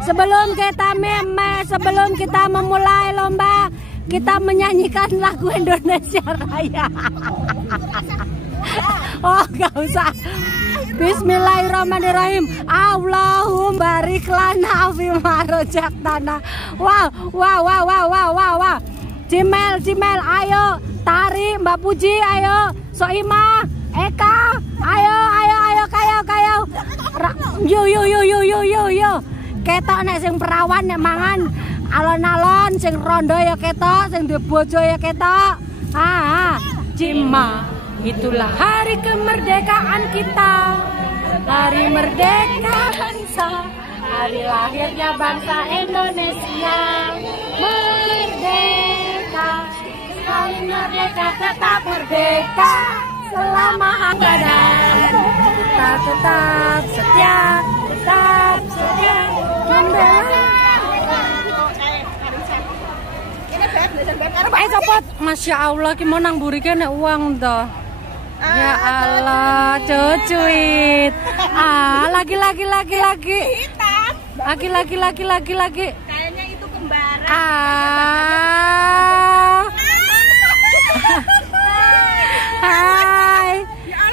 Sebelum kita sebelum kita memulai lomba, kita menyanyikan lagu Indonesia Raya. Oh, gak usah. Bismillahirrahmanirrahim. Allahumma barik lana fima rojaktana. Wow. Cimel, ayo tari Mbak Puji, ayo Soimah, Eka, ayo kayo. Yo. Ketok nek sing perawan nek mangan alon-alon, sing rondo ya ketok, sing duwe bojo ya ketok. Cima, itulah hari kemerdekaan kita. Hari merdeka bangsa, hari lahirnya bangsa Indonesia. Merdeka, sekali merdeka tetap merdeka. Selama hanggadan kita tetap setia membela. Copot, masya Allah, gimana nang burikan nek uang toh. Ya Allah, cucuit. Lagi. Kayaknya itu kembaran. Hai.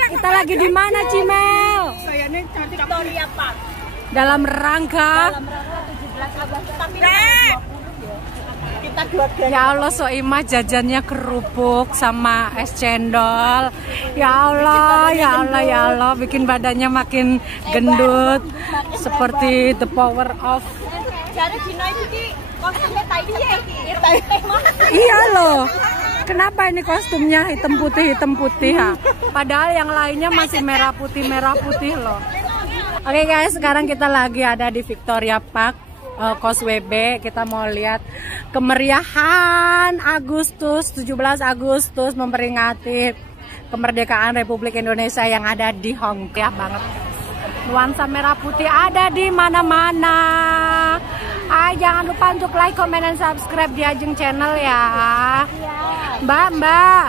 Kita lagi di mana, Cimel? Saya ini Victoria Park. Dalam rangka 17 Agustus tapi kita dua. Ya Allah, Soimah jajannya kerupuk sama es cendol. Ya Allah, bikin badannya makin gendut. Seperti the power of. Jare dino iki kostumnya Iya loh. Kenapa ini kostumnya hitam putih ha? Padahal yang lainnya masih merah putih loh. Oke guys, sekarang kita lagi ada di Victoria Park, Causeway Bay. Kita mau lihat kemeriahan 17 Agustus memperingati kemerdekaan Republik Indonesia yang ada di Hong Kong. Banget. Nuansa merah putih ada di mana-mana. Jangan lupa untuk like, comment, dan subscribe di Ajeng Channel ya. Mbak,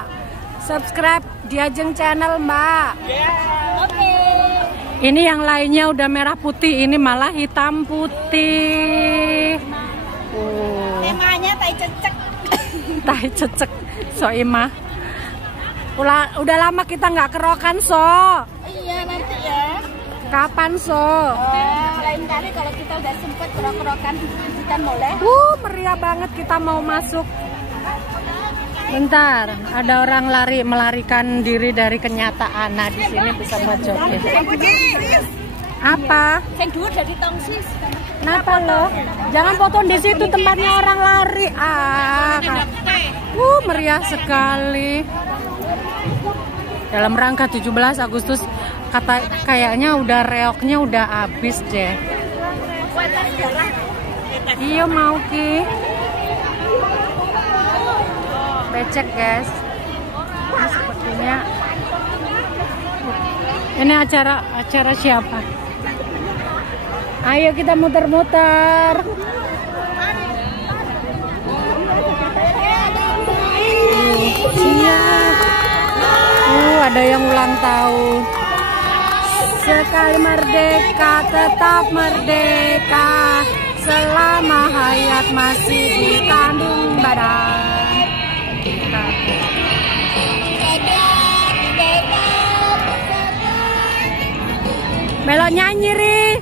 subscribe di Ajeng Channel, Mbak. Oke. Ini yang lainnya udah merah putih, ini malah hitam putih. Temanya tai cecek. Tai cecek, Soimah. Udah lama kita nggak kerokan, So. Iya, nanti ya. Kapan, So? Lain kali kalau kita udah sempet kerok-kerokan kita boleh. Meriah banget, kita mau masuk. Bentar, ada orang melarikan diri dari kenyataan. Nah, di sini bisa buat joget. Apa? Yang dulu dari tongsis. Kenapa lo? Jangan foto di situ, tempatnya orang lari. Meriah sekali. Dalam rangka 17 Agustus, kayaknya udah reoknya udah habis deh. Iya mau Ki. Becek guys. Ini sepertinya. Ini acara siapa? Ayo kita muter-muter. Ada yang ulang tahun. Sekali merdeka tetap merdeka, selama hayat masih di kandung badan. Melok nyanyi ri.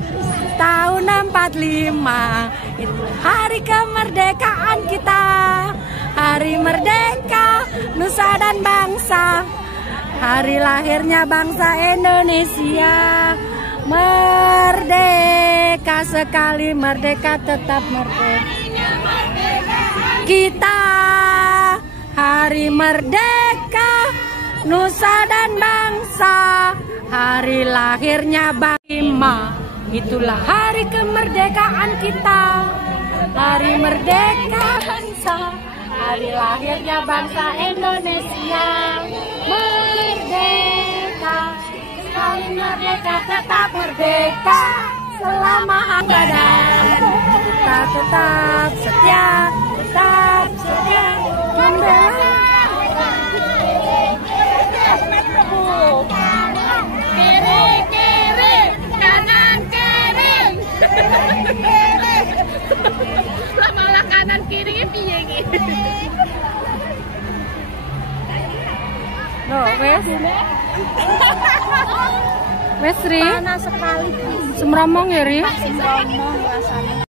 Tahun 45 itu hari kemerdekaan kita. Hari merdeka nusa dan bangsa. Hari lahirnya bangsa Indonesia. Merdeka sekali merdeka tetap merdeka. Kita hari merdeka nusa dan bangsa. Hari lahirnya bangsa. Itulah hari kemerdekaan kita. Hari merdeka bangsa. Hari lahirnya bangsa Indonesia. Merdeka, sekali merdeka tetap merdeka. Selama hanggadan kita tetap setia membela. Kiri, kanan, kiri. Wes. Wes Ri. Panas sekali. Semromong ya Ri. Semromong rasanya.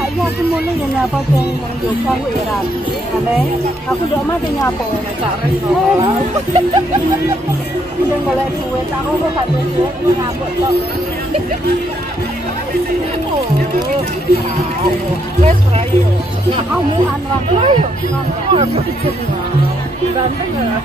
Kayaknya aku mau nih nyapa yang Jogja Iran. Aneh, aku udah mati nyapa cari. Udah boleh duit, aku kok gak duit nyapa kok. Wes rayo. Kamu anwar rayo. Ganteng ya.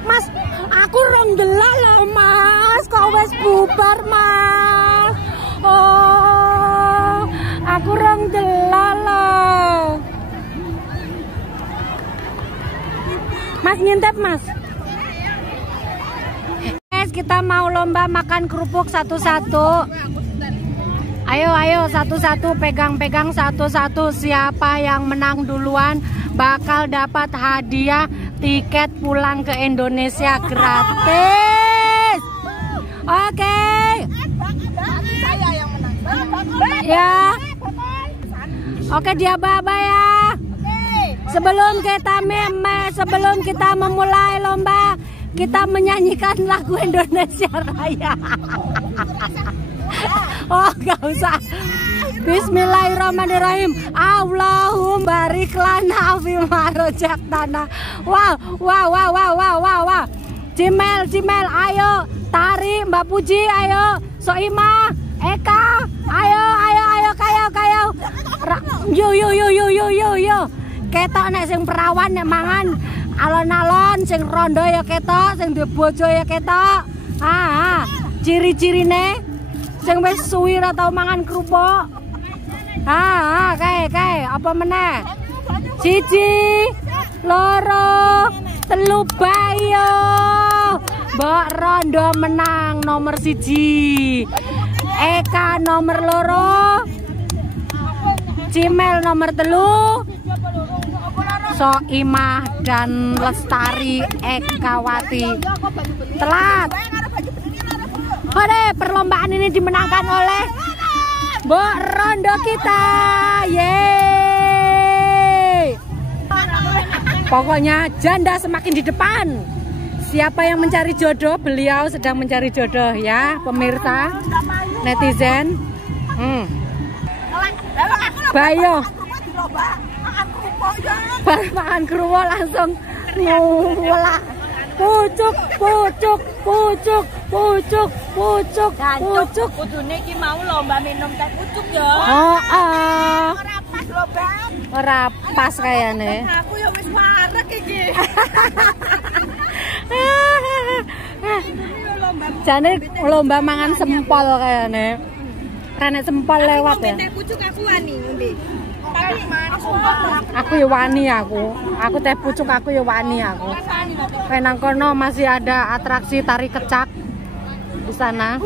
Mas, aku rong delok loh Mas, kok wes bubar Mas. Oh, aku rong delok loh. Mas ngintip Mas. Guys, kita mau lomba makan kerupuk satu-satu. Ayo satu-satu, pegang-pegang satu-satu. Siapa yang menang duluan bakal dapat hadiah tiket pulang ke Indonesia gratis. Oke. Ya. Oke, dia baba ya. Sebelum kita memulai lomba, kita menyanyikan lagu Indonesia Raya. Oh, gak usah. Bismillahirrahmanirrahim. Allahumma barik lana fima rojaktana. Wow. Cimel, ayo. Tari, Mbak Puji, ayo. Soimah, Eka, ayo. Kayo. Yo. Ketok nek sing perawan nek mangan alon-alon, sing rondo ya ketok, sing duwe bojo ya ketok. Ciri-cirine sing wis suwi ora tau mangan kerupuk. Kae, apa meneh? 1, 2, 3 bayo. Mbak Rondo menang nomor 1. Eka nomor 2. Cimel nomor 3. Soimah dan Lestari Ekawati telat. Ode, perlombaan ini dimenangkan oleh Mbak Rondo kita. Yeay. Pokoknya janda semakin di depan. Siapa yang mencari jodoh? Beliau sedang mencari jodoh ya, pemirsa, netizen. Bayo. Makan kerupuk langsung ngulak. Pucuk. Kudune iki mau lomba minum teh pucuk ya. Ora pas kayane. Aku ya wis wareg iki. Jane lomba mangan sempol kayane. Renek sempol lewat ya. Teh pucuk aku wani ngombe. Tapi aku ya wani aku teh pucuk aku ya wani aku. Penang kono masih ada atraksi tari kecak di sana.